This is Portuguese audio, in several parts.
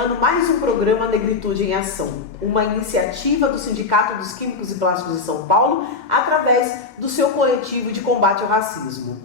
iniciando mais um programa Negritude em Ação, uma iniciativa do Sindicato dos Químicos e Plásticos de São Paulo, através do seu coletivo de combate ao racismo.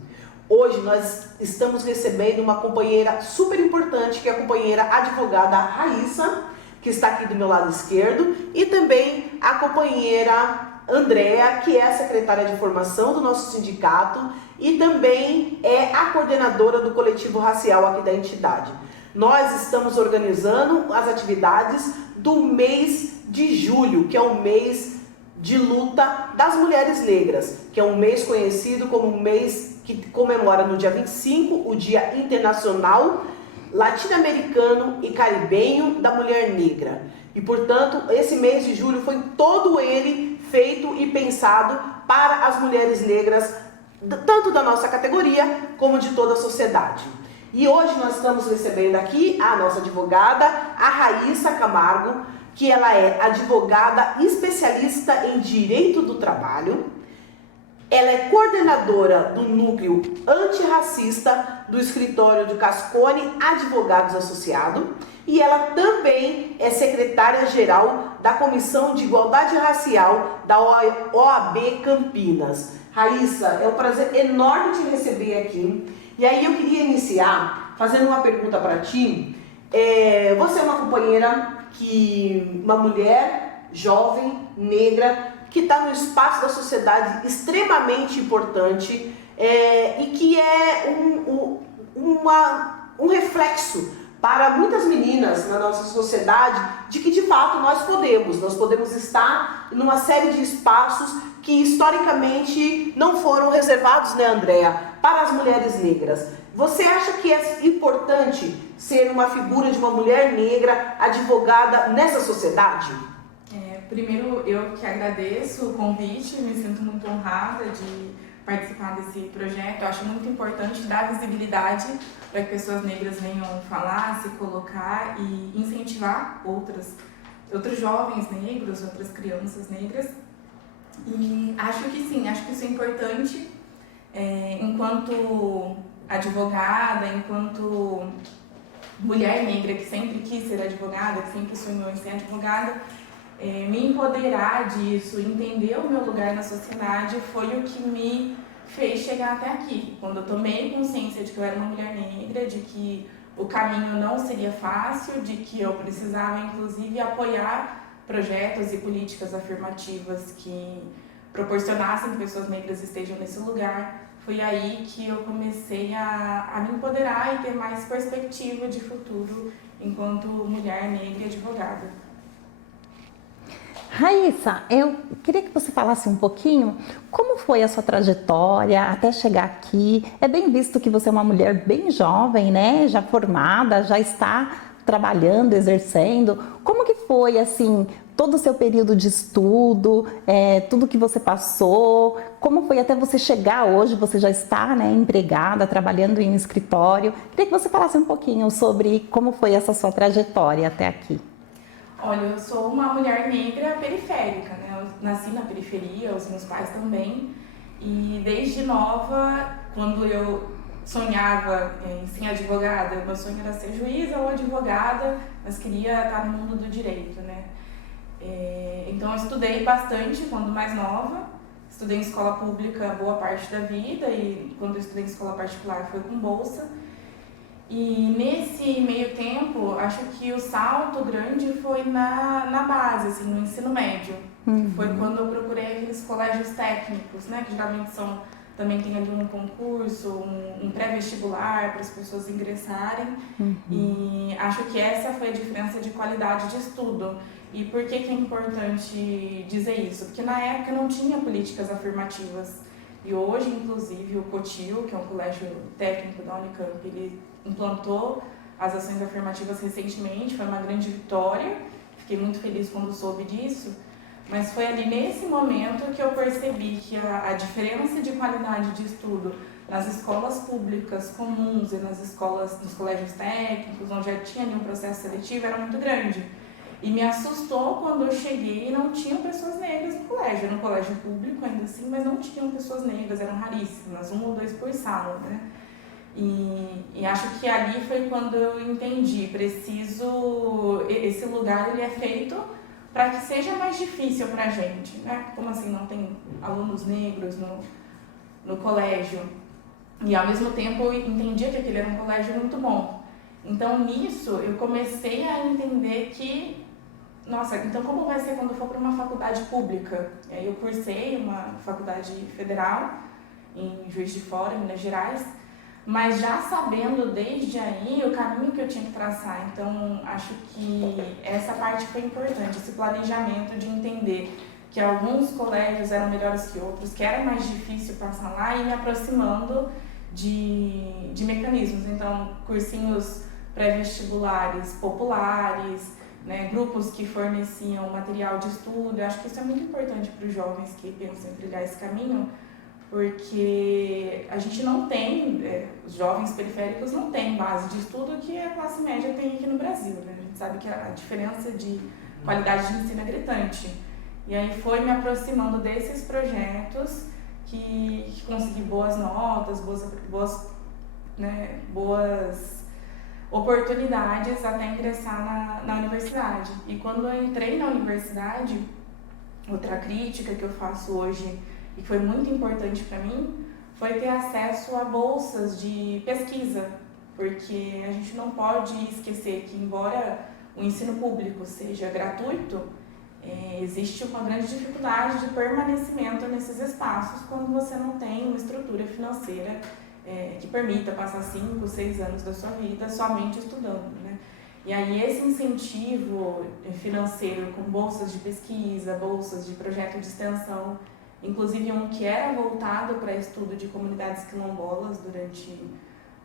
Hoje nós estamos recebendo uma companheira super importante, que é a companheira advogada Raíssa, que está aqui do meu lado esquerdo, e também a companheira Andréa, que é a secretária de formação do nosso sindicato e também é a coordenadora do coletivo racial aqui da entidade. Nós estamos organizando as atividades do mês de julho, que é o mês de luta das mulheres negras, que é um mês conhecido como um mês que comemora no dia 25 o Dia Internacional Latino-Americano e Caribenho da Mulher Negra. E, portanto, esse mês de julho foi todo ele feito e pensado para as mulheres negras, tanto da nossa categoria como de toda a sociedade. E hoje nós estamos recebendo aqui a nossa advogada, a Raíssa Camargo, que ela é advogada especialista em Direito do Trabalho. Ela é coordenadora do núcleo antirracista do escritório de Cascone Advogados Associado e ela também é secretária-geral da Comissão de Igualdade Racial da OAB Campinas. Raíssa, é um prazer enorme te receber aqui. E aí eu queria iniciar fazendo uma pergunta para ti. Você é uma companheira, uma mulher jovem, negra, que está no espaço da sociedade extremamente importante e que é um reflexo para muitas meninas na nossa sociedade de que de fato nós podemos estar numa série de espaços que historicamente não foram reservados, né, Andréa, para as mulheres negras. Você acha que é importante ser uma figura de uma mulher negra advogada nessa sociedade? Primeiro, eu que agradeço o convite, me sinto muito honrada de participar desse projeto. Eu acho muito importante dar visibilidade para que pessoas negras venham falar, se colocar e incentivar outros jovens negros, outras crianças negras. E acho que sim, acho que isso é importante enquanto advogada, enquanto mulher negra que sempre quis ser advogada, que sempre sonhou em ser advogada. Me empoderar disso, entender o meu lugar na sociedade foi o que me fez chegar até aqui. Quando eu tomei consciência de que eu era uma mulher negra, de que o caminho não seria fácil, de que eu precisava inclusive apoiar projetos e políticas afirmativas que proporcionassem que pessoas negras estejam nesse lugar, foi aí que eu comecei a me empoderar e ter mais perspectiva de futuro enquanto mulher negra e advogada. Raíssa, eu queria que você falasse um pouquinho como foi a sua trajetória até chegar aqui. É bem visto que você é uma mulher bem jovem, né? Já formada, já está trabalhando, exercendo. Como que foi, assim, todo o seu período de estudo, tudo que você passou? Como foi até você chegar hoje? Você já está, né, empregada, trabalhando em um escritório. Queria que você falasse um pouquinho sobre como foi essa sua trajetória até aqui. Olha, eu sou uma mulher negra periférica, né? Eu nasci na periferia, os meus pais também. E desde nova, quando eu sonhava em ser advogada, meu sonho era ser juíza ou advogada, mas queria estar no mundo do direito, né? Então eu estudei bastante quando mais nova. Estudei em escola pública boa parte da vida e quando eu estudei em escola particular foi com bolsa. E nesse meio tempo, acho que o salto grande foi na base, assim, no ensino médio. Foi quando eu procurei aqueles colégios técnicos, né, que geralmente também tem ali um concurso, um pré-vestibular para as pessoas ingressarem. E acho que essa foi a diferença de qualidade de estudo. E por que é importante dizer isso? Porque na época não tinha políticas afirmativas. E hoje, inclusive, o COTIL, que é um colégio técnico da Unicamp, ele implantou as ações afirmativas recentemente, foi uma grande vitória, fiquei muito feliz quando soube disso, mas foi ali nesse momento que eu percebi que a diferença de qualidade de estudo nas escolas públicas comuns e nos colégios técnicos, onde já tinha ali um processo seletivo, era muito grande. E me assustou quando eu cheguei e não tinham pessoas negras no colégio. Era um colégio público ainda assim, mas não tinham pessoas negras, eram raríssimas, 1 ou 2 por sala, né? E acho que ali foi quando eu entendi, esse lugar ele é feito para que seja mais difícil para a gente, né? Como assim não tem alunos negros no colégio? E ao mesmo tempo eu entendia que aquele era um colégio muito bom. Então nisso eu comecei a entender que, nossa, então como vai ser quando eu for para uma faculdade pública? E aí eu cursei uma faculdade federal em Juiz de Fora, em Minas Gerais, mas já sabendo desde aí o caminho que eu tinha que traçar. Então, acho que essa parte foi importante, esse planejamento de entender que alguns colégios eram melhores que outros, que era mais difícil passar lá, e me aproximando de mecanismos. Então, cursinhos pré-vestibulares populares, né, grupos que forneciam material de estudo. Eu acho que isso é muito importante para os jovens que pensam em trilhar esse caminho, porque a gente não tem, os jovens periféricos não têm base de estudo que a classe média tem aqui no Brasil, né? A gente sabe que a diferença de qualidade de ensino é gritante. E aí foi me aproximando desses projetos que consegui boas notas, boas oportunidades até ingressar na universidade. E quando eu entrei na universidade, outra crítica que eu faço hoje e que foi muito importante para mim, foi ter acesso a bolsas de pesquisa, porque a gente não pode esquecer que, embora o ensino público seja gratuito, existe uma grande dificuldade de permanecimento nesses espaços quando você não tem uma estrutura financeira que permita passar 5, 6 anos da sua vida somente estudando, né? E aí esse incentivo financeiro com bolsas de pesquisa, bolsas de projeto de extensão, inclusive um que era voltado para estudo de comunidades quilombolas durante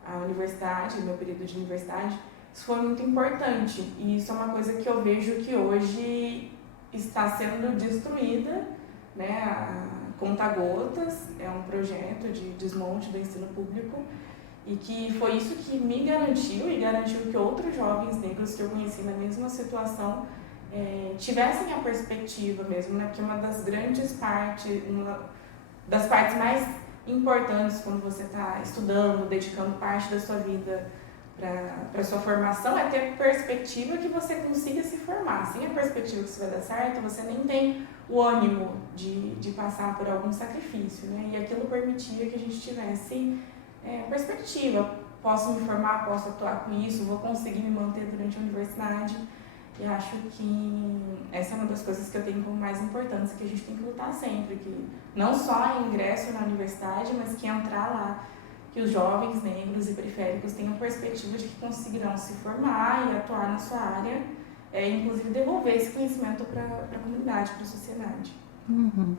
a universidade, meu período de universidade, isso foi muito importante. E isso é uma coisa que eu vejo que hoje está sendo destruída, né? A Conta-Gotas é um projeto de desmonte do ensino público e que foi isso que me garantiu e garantiu que outros jovens negros que eu conheci na mesma situação tivessem a perspectiva mesmo, né? Que uma das grandes partes, das partes mais importantes quando você está estudando, dedicando parte da sua vida para a sua formação, é ter perspectiva que você consiga se formar. Sem a perspectiva que isso vai dar certo, você nem tem o ânimo de passar por algum sacrifício, né? E aquilo permitia que a gente tivesse perspectiva. Posso me formar, posso atuar com isso, vou conseguir me manter durante a universidade. E acho que essa é uma das coisas que eu tenho como mais importância, que a gente tem que lutar sempre, que não só ingresso na universidade, mas que entrar lá, que os jovens negros e periféricos tenham perspectiva de que conseguirão se formar e atuar na sua área, inclusive devolver esse conhecimento para a comunidade, para a sociedade. Uhum.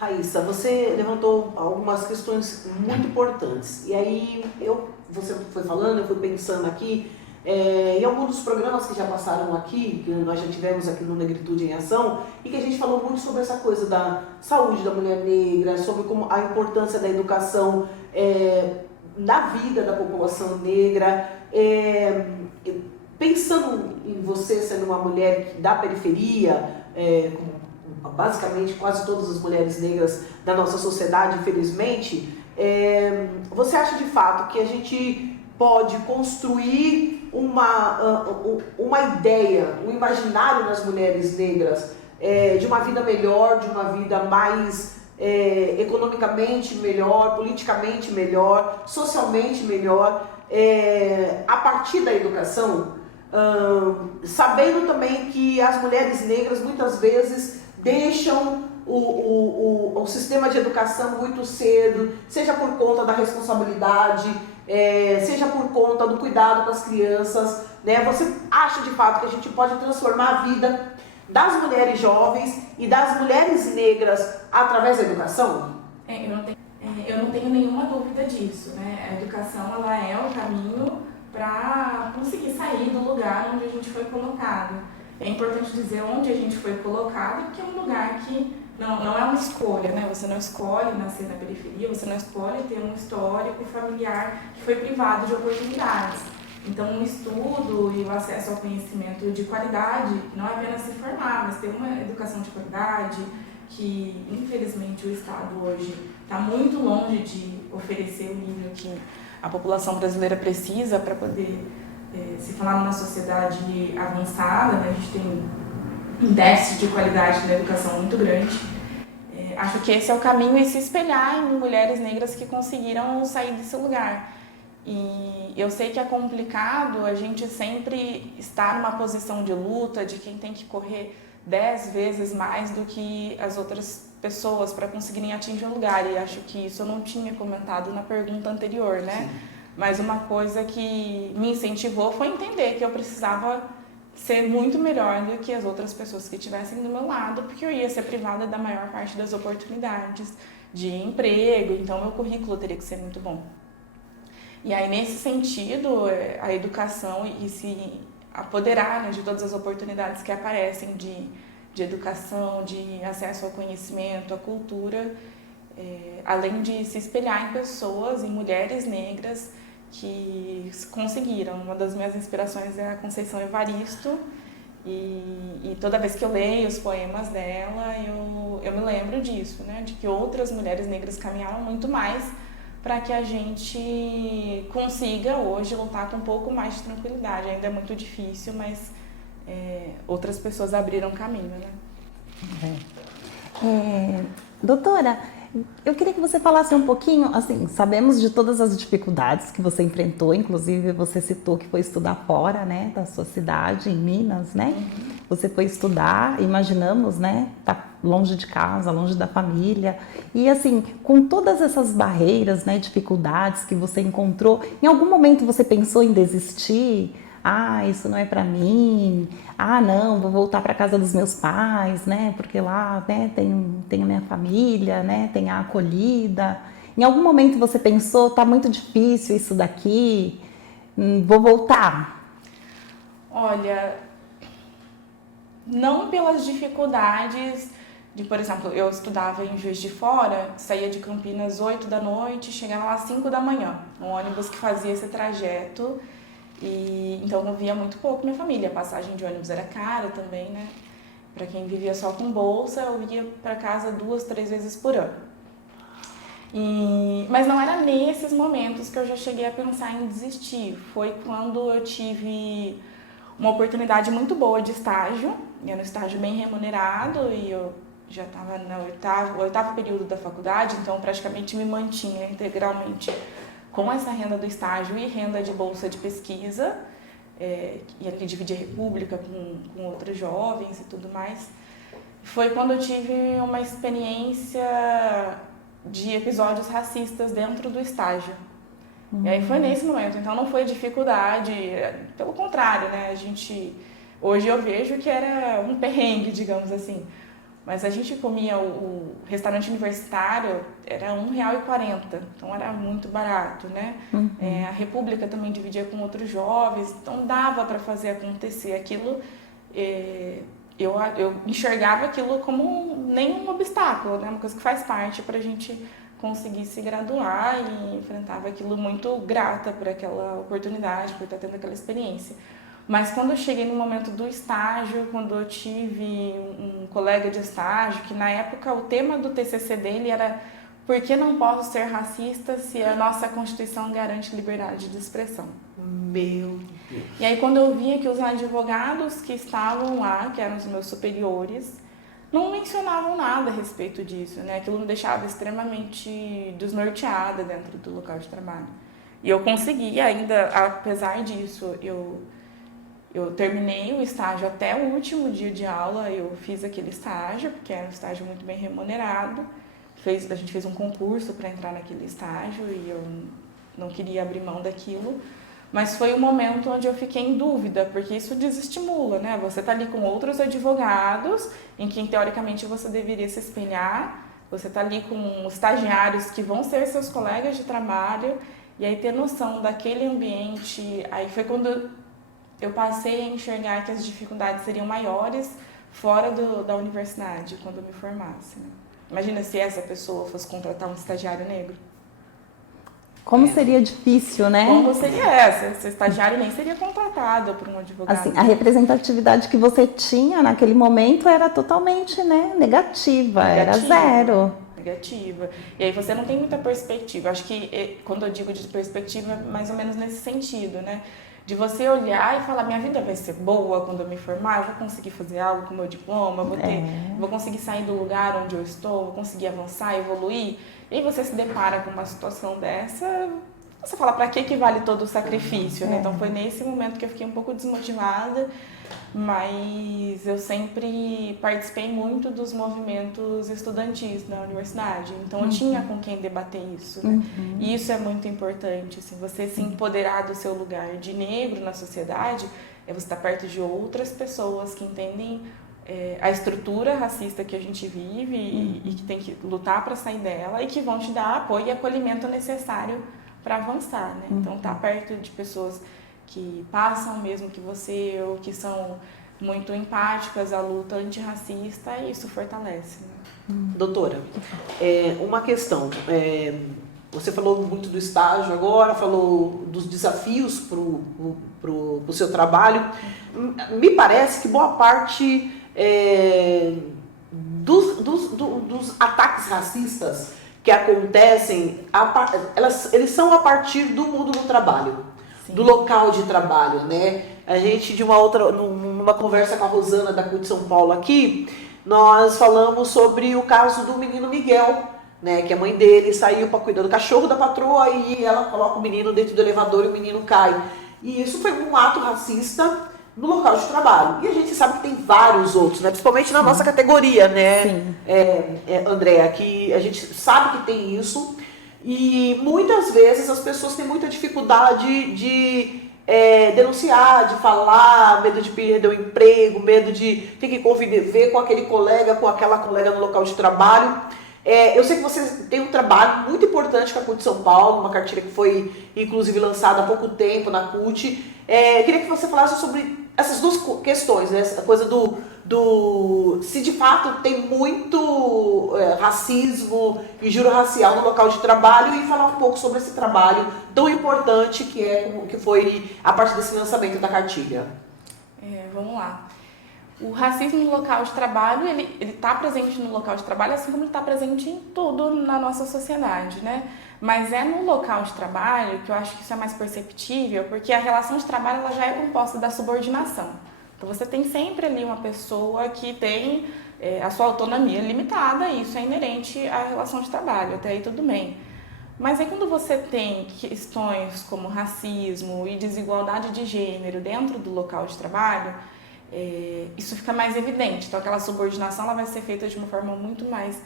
Raíssa, você levantou algumas questões muito importantes. E aí, você foi falando, eu fui pensando aqui, em alguns dos programas que já passaram aqui, que nós já tivemos aqui no Negritude em Ação, e que a gente falou muito sobre essa coisa da saúde da mulher negra, sobre como a importância da educação na vida da população negra. Pensando em você sendo uma mulher da periferia, como basicamente quase todas as mulheres negras da nossa sociedade, infelizmente, você acha de fato que a gente pode construir uma ideia, um imaginário nas mulheres negras de uma vida melhor, de uma vida mais economicamente melhor, politicamente melhor, socialmente melhor, a partir da educação, sabendo também que as mulheres negras muitas vezes deixam o sistema de educação muito cedo, seja por conta da responsabilidade, seja por conta do cuidado com as crianças, né? Você acha de fato que a gente pode transformar a vida das mulheres jovens e das mulheres negras através da educação? Eu não tenho nenhuma dúvida disso, né? A educação, ela é o caminho para conseguir sair do lugar onde a gente foi colocado. É importante dizer onde a gente foi colocado, porque é um lugar que não é uma escolha, né? Você não escolhe nascer na periferia, você não escolhe ter um histórico familiar que foi privado de oportunidades. Então, o estudo e o acesso ao conhecimento de qualidade não é apenas se formar, mas ter uma educação de qualidade, que infelizmente o Estado hoje está muito longe de oferecer o nível que a população brasileira precisa para poder se falar numa sociedade avançada, né? A gente tem um déficit de qualidade na educação muito grande. Acho que esse é o caminho, e se espelhar em mulheres negras que conseguiram sair desse lugar. E eu sei que é complicado a gente sempre estar numa posição de luta, de quem tem que correr 10 vezes mais do que as outras pessoas para conseguirem atingir um lugar. E acho que isso eu não tinha comentado na pergunta anterior, né? Sim. Mas uma coisa que me incentivou foi entender que eu precisava ser muito melhor do que as outras pessoas que estivessem do meu lado, porque eu ia ser privada da maior parte das oportunidades de emprego, então meu currículo teria que ser muito bom. E aí, nesse sentido, a educação e se apoderar, né, de todas as oportunidades que aparecem de educação, de acesso ao conhecimento, à cultura, além de se espelhar em pessoas, em mulheres negras que conseguiram. Uma das minhas inspirações é a Conceição Evaristo, e toda vez que eu leio os poemas dela, eu me lembro disso, né, de que outras mulheres negras caminharam muito mais para que a gente consiga hoje lutar com um pouco mais de tranquilidade. Ainda é muito difícil, mas outras pessoas abriram caminho, né? Doutora, eu queria que você falasse um pouquinho, assim, sabemos de todas as dificuldades que você enfrentou, inclusive você citou que foi estudar fora, né, da sua cidade, em Minas, né? Uhum. Você foi estudar, imaginamos, né, tá longe de casa, longe da família, e assim, com todas essas barreiras, né, dificuldades que você encontrou, em algum momento você pensou em desistir? Ah, isso não é para mim. Ah, não, vou voltar para casa dos meus pais, né? Porque lá, né, tem a minha família, né? Tem a acolhida. Em algum momento você pensou, tá muito difícil isso daqui, vou voltar? Olha, não pelas dificuldades de, por exemplo, eu estudava em Juiz de Fora, saía de Campinas 8 da noite, chegava lá às 5 da manhã, um ônibus que fazia esse trajeto. E então eu via muito pouco minha família. A passagem de ônibus era cara também, né? Para quem vivia só com bolsa, eu ia para casa 2, 3 vezes por ano. Mas não era nesses momentos que eu já cheguei a pensar em desistir. Foi quando eu tive uma oportunidade muito boa de estágio, era um estágio bem remunerado, e eu já estava no oitavo período da faculdade, então praticamente me mantinha integralmente com essa renda do estágio e renda de bolsa de pesquisa, e ali dividia a república com outros jovens e tudo mais. Foi quando eu tive uma experiência de episódios racistas dentro do estágio. E aí foi nesse momento, então não foi dificuldade, pelo contrário, né? Hoje eu vejo que era um perrengue, digamos assim. Mas a gente comia, o restaurante universitário era R$1,40, então era muito barato, né? Uhum. A República também dividia com outros jovens, então dava para fazer acontecer aquilo. Eu enxergava aquilo como nenhum obstáculo, né? Uma coisa que faz parte para a gente conseguir se graduar, e enfrentava aquilo muito grata por aquela oportunidade, por estar tendo aquela experiência. Mas quando eu cheguei no momento do estágio, quando eu tive um colega de estágio, que na época o tema do TCC dele era "Por que não posso ser racista se a nossa Constituição garante liberdade de expressão?" Meu Deus! E aí quando eu via que os advogados que estavam lá, que eram os meus superiores, não mencionavam nada a respeito disso, né? Aquilo me deixava extremamente desnorteada dentro do local de trabalho. E eu consegui ainda, apesar disso, eu terminei o estágio até o último dia de aula, eu fiz aquele estágio, porque era um estágio muito bem remunerado. A gente fez um concurso para entrar naquele estágio e eu não queria abrir mão daquilo. Mas foi um momento onde eu fiquei em dúvida, porque isso desestimula, né? Você está ali com outros advogados, em quem teoricamente você deveria se espelhar, você está ali com estagiários que vão ser seus colegas de trabalho, e aí ter noção daquele ambiente. Aí foi quando eu passei a enxergar que as dificuldades seriam maiores fora da universidade, quando eu me formasse, né? Imagina se essa pessoa fosse contratar um estagiário negro. Como seria difícil, né? Como seria essa? Esse estagiário nem seria contratado por um advogado. Assim, a representatividade que você tinha naquele momento era totalmente, né, negativa, era zero. negativa. E aí você não tem muita perspectiva. Acho que quando eu digo de perspectiva é mais ou menos nesse sentido, né? De você olhar e falar, minha vida vai ser boa quando eu me formar, eu vou conseguir fazer algo com o meu diploma, vou conseguir sair do lugar onde eu estou, vou conseguir avançar, evoluir. E aí você se depara com uma situação dessa, você fala, para que vale todo o sacrifício, né? Então foi nesse momento que eu fiquei um pouco desmotivada, mas eu sempre participei muito dos movimentos estudantis na universidade, então eu tinha com quem debater isso, né? E isso é muito importante, assim, você se empoderar do seu lugar de negro na sociedade, é você estar perto de outras pessoas que entendem a estrutura racista que a gente vive e que tem que lutar para sair dela e que vão te dar apoio e acolhimento necessário para avançar, né? Então, estar perto de pessoas que passam mesmo que você ou que são muito empáticas à luta antirracista, isso fortalece, né? Doutora, uma questão. Você falou muito do estágio agora, falou dos desafios para o seu trabalho. Me parece que boa parte dos ataques racistas que acontecem, eles são a partir do mundo do trabalho, sim, do local de trabalho, né? A gente, numa conversa com a Rosana da CUT São Paulo aqui, nós falamos sobre o caso do menino Miguel, né? Que a mãe dele saiu para cuidar do cachorro da patroa e ela coloca o menino dentro do elevador e o menino cai. E isso foi um ato racista no local de trabalho. E a gente sabe que tem vários outros, né? Principalmente na nossa categoria, né, Andréa, que a gente sabe que tem isso. E muitas vezes as pessoas têm muita dificuldade de denunciar, de falar, medo de perder o emprego, medo de ter que conviver com aquele colega, com aquela colega no local de trabalho. Eu sei que você tem um trabalho muito importante com a CUT São Paulo, uma cartilha que foi inclusive lançada há pouco tempo na CUT. Queria que você falasse sobre essas duas questões, né? Essa coisa se de fato tem muito racismo e injúria racial no local de trabalho e falar um pouco sobre esse trabalho tão importante que foi a partir desse lançamento da cartilha. Vamos lá. O racismo no local de trabalho, ele está presente no local de trabalho, assim como ele está presente em tudo na nossa sociedade, né? Mas é no local de trabalho que eu acho que isso é mais perceptível, porque a relação de trabalho ela já é composta da subordinação. Então você tem sempre ali uma pessoa que tem a sua autonomia limitada, e isso é inerente à relação de trabalho, até aí tudo bem. Mas aí quando você tem questões como racismo e desigualdade de gênero dentro do local de trabalho, isso fica mais evidente. Então aquela subordinação ela vai ser feita de uma forma muito mais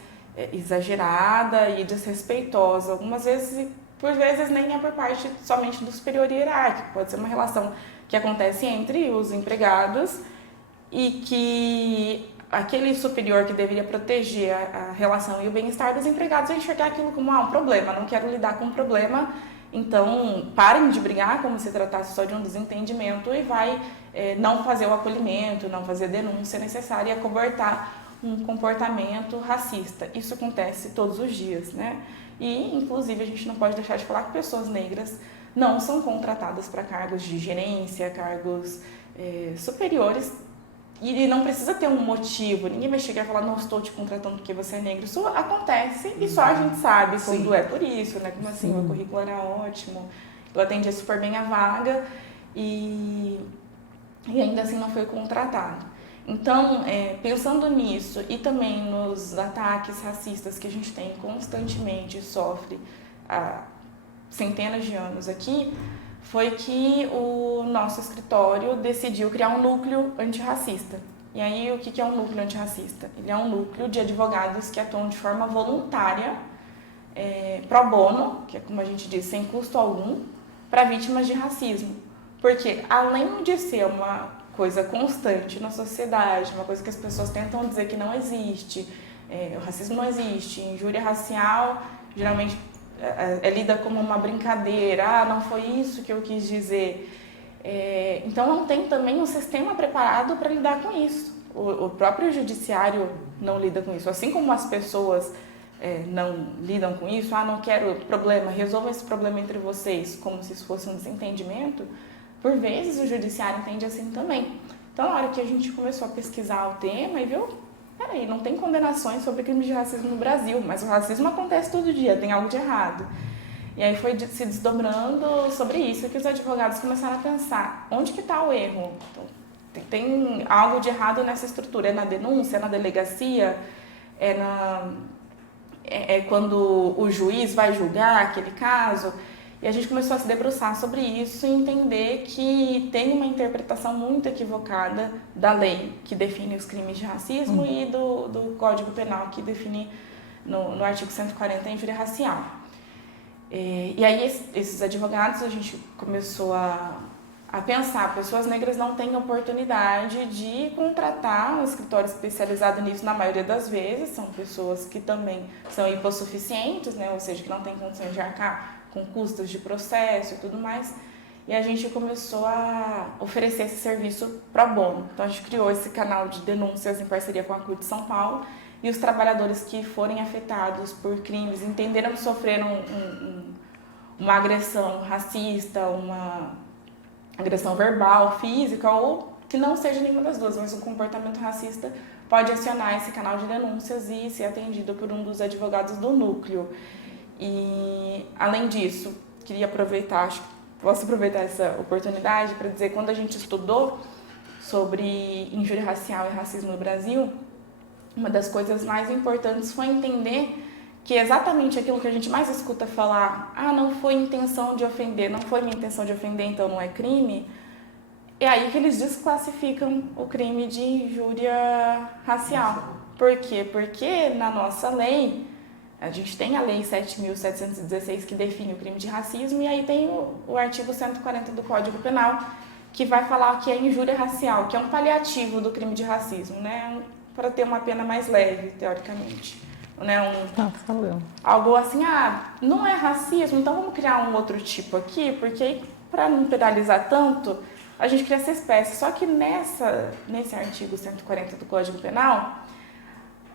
exagerada e desrespeitosa. Algumas vezes, por vezes, nem é por parte somente do superior hierárquico. Pode ser uma relação que acontece entre os empregados e que aquele superior que deveria proteger a relação e o bem-estar dos empregados vai enxergar aquilo como um problema. Não quero lidar com um problema, então parem de brigar como se tratasse só de um desentendimento e vai não fazer o acolhimento, não fazer a denúncia necessária e acobertar um comportamento racista. Isso acontece todos os dias, né? E, inclusive, a gente não pode deixar de falar que pessoas negras não são contratadas para cargos de gerência, cargos superiores, e não precisa ter um motivo. Ninguém vai chegar e falar, não estou te contratando porque você é negro. Isso acontece e só a gente sabe quando Sim. é por isso, né? Como assim, o currículo era ótimo, eu atendia super bem a vaga e ainda assim não foi contratado. Então, pensando nisso e também nos ataques racistas que a gente tem constantemente e sofre há centenas de anos aqui, foi que o nosso escritório decidiu criar um núcleo antirracista. E aí, o que é um núcleo antirracista? Ele é um núcleo de advogados que atuam de forma voluntária, pro bono, que é como a gente diz, sem custo algum, para vítimas de racismo. Porque, além de ser uma coisa constante na sociedade, uma coisa que as pessoas tentam dizer que não existe, o racismo não existe, injúria racial geralmente é lida como uma brincadeira, não foi isso que eu quis dizer. Então não tem também um sistema preparado para lidar com isso. O próprio judiciário não lida com isso, assim como as pessoas não lidam com isso, não quero problema, resolva esse problema entre vocês, como se isso fosse um desentendimento. Por vezes o judiciário entende assim também. Então, na hora que a gente começou a pesquisar o tema e viu peraí, não tem condenações sobre crimes de racismo no Brasil, mas o racismo acontece todo dia, tem algo de errado. E aí foi se desdobrando sobre isso que os advogados começaram a pensar, onde que está o erro? Então, tem algo de errado nessa estrutura, é na denúncia, é na delegacia, é quando o juiz vai julgar aquele caso. E a gente começou a se debruçar sobre isso e entender que tem uma interpretação muito equivocada da lei que define os crimes de racismo e do Código Penal que define no artigo 140 a injúria racial. E aí esses advogados, a gente começou a pensar, pessoas negras não têm oportunidade de contratar um escritório especializado nisso na maioria das vezes, são pessoas que também são hipossuficientes, né? Ou seja, que não têm condições de arcar com custos de processo e tudo mais, e a gente começou a oferecer esse serviço pro bono. Então a gente criou esse canal de denúncias em parceria com a CUT de São Paulo, e os trabalhadores que forem afetados por crimes, entenderam que sofreram uma agressão racista, uma agressão verbal, física, ou que não seja nenhuma das duas, mas um comportamento racista, pode acionar esse canal de denúncias e ser atendido por um dos advogados do núcleo. E, além disso, queria aproveitar, acho que posso aproveitar essa oportunidade para dizer, quando a gente estudou sobre injúria racial e racismo no Brasil, uma das coisas mais importantes foi entender que exatamente aquilo que a gente mais escuta falar, não foi intenção de ofender, não foi minha intenção de ofender, então não é crime, é aí que eles desclassificam o crime de injúria racial. Por quê? Porque na nossa lei, a gente tem a Lei 7.716 que define o crime de racismo, e aí tem o artigo 140 do Código Penal, que vai falar que é injúria racial, que é um paliativo do crime de racismo, né? Para ter uma pena mais leve, teoricamente. Né? Algo assim, não é racismo, então vamos criar um outro tipo aqui, porque para não penalizar tanto, a gente cria essa espécie. Só que nesse artigo 140 do Código Penal,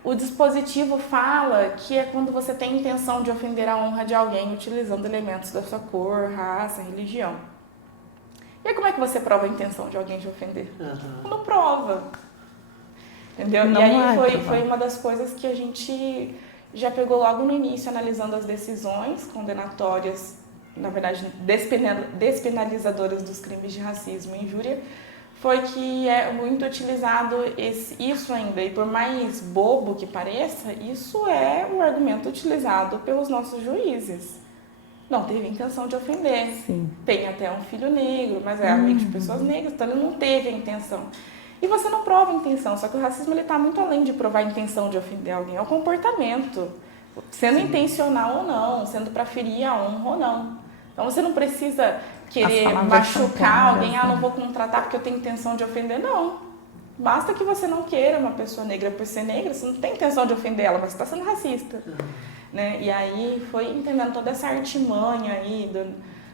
o dispositivo fala que é quando você tem intenção de ofender a honra de alguém utilizando elementos da sua cor, raça, religião. E aí como é que você prova a intenção de alguém de ofender? Não prova. Entendeu? Não, e aí foi uma das coisas que a gente já pegou logo no início, analisando as decisões condenatórias, na verdade despenalizadoras dos crimes de racismo e injúria, foi que é muito utilizado isso ainda, e por mais bobo que pareça, isso é o argumento utilizado pelos nossos juízes. Não teve intenção de ofender. Sim. Tem até um filho negro, mas é amigo de pessoas negras, então ele não teve a intenção. E você não prova a intenção, só que o racismo está muito além de provar a intenção de ofender alguém, é o comportamento, sendo intencional ou não, sendo para ferir a honra ou não. Então você não precisa querer machucar alguém, não vou contratar porque eu tenho intenção de ofender, não. Basta que você não queira uma pessoa negra por ser negra, você não tem intenção de ofender ela, mas você está sendo racista. Né? E aí foi entendendo toda essa artimanha aí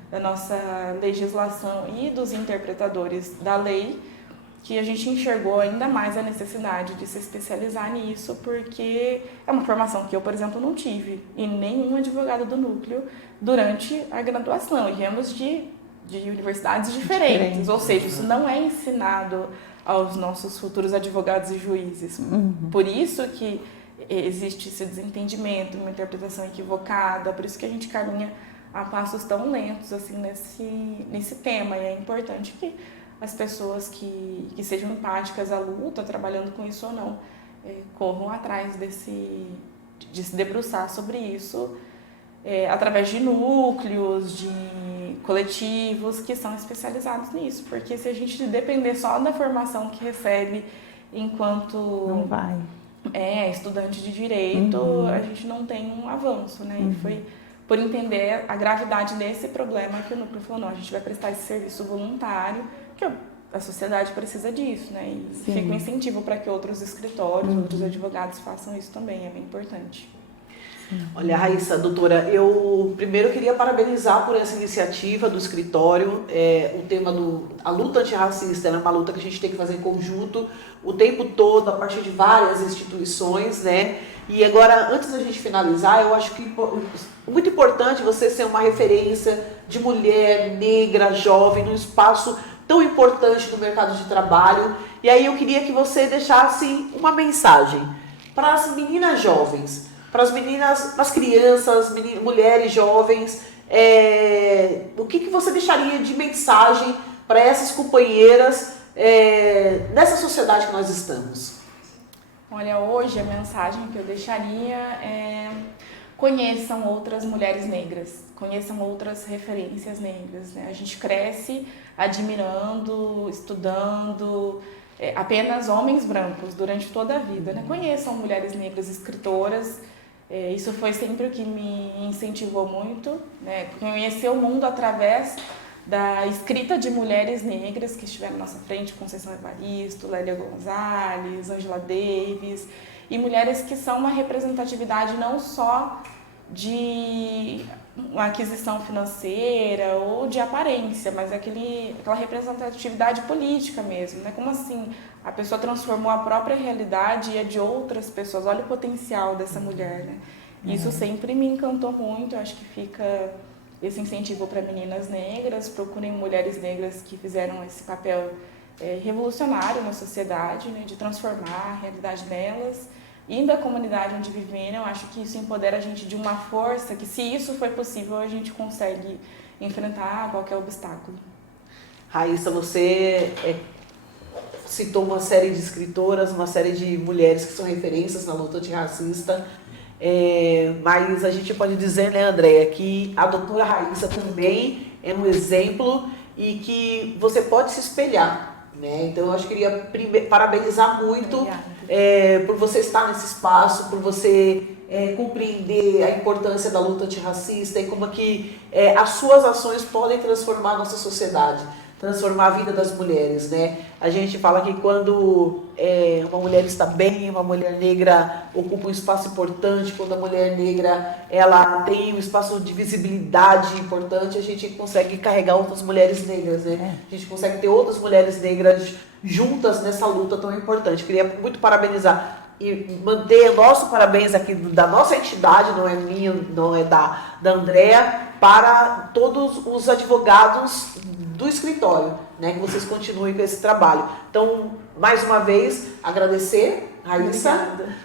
da nossa legislação e dos interpretadores da lei, que a gente enxergou ainda mais a necessidade de se especializar nisso, porque é uma formação que eu, por exemplo, não tive, e nenhum advogado do núcleo durante a graduação, e viemos de universidades diferentes, ou seja, isso não é ensinado aos nossos futuros advogados e juízes. Por isso que existe esse desentendimento, uma interpretação equivocada, por isso que a gente caminha a passos tão lentos assim, nesse tema, e é importante que as pessoas que sejam empáticas à luta, trabalhando com isso ou não, corram atrás de se debruçar sobre isso, através de núcleos, de coletivos que são especializados nisso. Porque se a gente depender só da formação que recebe enquanto não vai. Estudante de direito, a gente não tem um avanço, né? E foi por entender a gravidade desse problema que o núcleo falou, não, a gente vai prestar esse serviço voluntário, que a sociedade precisa disso, né? E fica um incentivo para que outros escritórios, outros advogados façam isso também, é bem importante. Olha, Raíssa, doutora, eu primeiro queria parabenizar por essa iniciativa do escritório. O tema a luta antirracista é uma luta que a gente tem que fazer em conjunto o tempo todo, a partir de várias instituições, né? E agora, antes da gente finalizar, eu acho que é muito importante você ser uma referência de mulher negra, jovem, num espaço tão importante no mercado de trabalho. E aí eu queria que você deixasse uma mensagem para as meninas jovens, para as meninas, para as crianças, mulheres jovens, o que você deixaria de mensagem para essas companheiras nessa sociedade que nós estamos? Olha, hoje a mensagem que eu deixaria é: conheçam outras mulheres negras, conheçam outras referências negras, né? A gente cresce admirando, estudando apenas homens brancos durante toda a vida, né? Conheçam mulheres negras escritoras, isso foi sempre o que me incentivou muito, né? Conhecer o mundo através da escrita de mulheres negras que estiveram na nossa frente, Conceição Evaristo, Lélia Gonzalez, Angela Davis, e mulheres que são uma representatividade não só de uma aquisição financeira ou de aparência, mas aquela representatividade política mesmo, né? Como assim a pessoa transformou a própria realidade e a de outras pessoas? Olha o potencial dessa mulher, né? Isso sempre me encantou muito. Eu acho que fica esse incentivo para meninas negras: procurem mulheres negras que fizeram esse papel revolucionário na sociedade, né? De transformar a realidade delas e da comunidade onde viveram. Eu acho que isso empodera a gente de uma força que, se isso foi possível, a gente consegue enfrentar qualquer obstáculo. Raíssa, você citou uma série de escritoras, uma série de mulheres que são referências na luta antirracista, mas a gente pode dizer, né, Andréia, que a doutora Raíssa também é um exemplo e que você pode se espelhar, né? Então eu acho que eu queria parabenizar muito por você estar nesse espaço, por você compreender a importância da luta antirracista e como que as suas ações podem transformar a nossa sociedade, transformar a vida das mulheres, né? A gente fala que quando uma mulher está bem, uma mulher negra ocupa um espaço importante, quando a mulher negra ela tem um espaço de visibilidade importante, a gente consegue carregar outras mulheres negras, né? A gente consegue ter outras mulheres negras juntas nessa luta tão importante. Queria muito parabenizar e manter nosso parabéns aqui da nossa entidade, não é minha, não é da Andréia, para todos os advogados do escritório, né, que vocês continuem com esse trabalho. Então, mais uma vez, agradecer, Raíssa, Obrigada.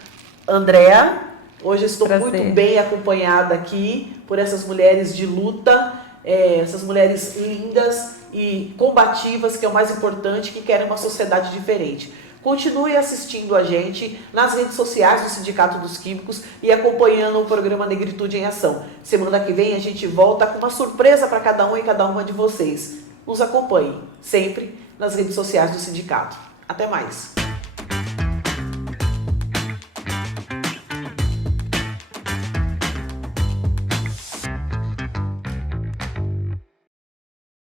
Andréia. Hoje estou Prazer. muito bem acompanhada aqui por essas mulheres de luta, essas mulheres lindas e combativas, que é o mais importante, que querem uma sociedade diferente. Continue assistindo a gente nas redes sociais do Sindicato dos Químicos e acompanhando o programa Negritude em Ação. Semana que vem a gente volta com uma surpresa para cada um e cada uma de vocês. Nos acompanhem sempre nas redes sociais do sindicato. Até mais!